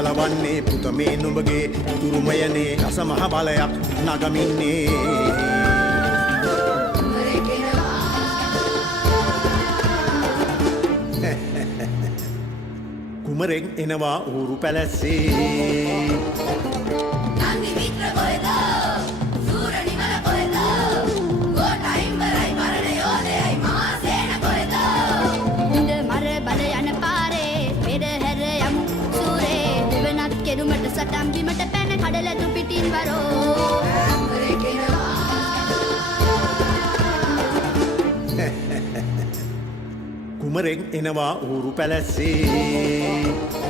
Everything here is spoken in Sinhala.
ගලවන්නේ පුතමේ නුඹගේ උරුමයනේ රස මහ බලයක් නගමින්නේ කුමරෙක් එනවා ඌරු පැලැස්සේ නන්දි මිත්‍ර කොහෙද සූර නිමල කොහෙද ගෝඨයිම් බරයි මරණ යෝධයයි මහා සේන කොහෙද ඉඳ මර බල යන පාරේ පෙරහැර යමු සූරේ දෙවනත් කෙරුමට සටන් බිමට පැන කඩල දු පිටින් වරෝ කුමරෙක් එනවා ඌරු පැලැස්සේ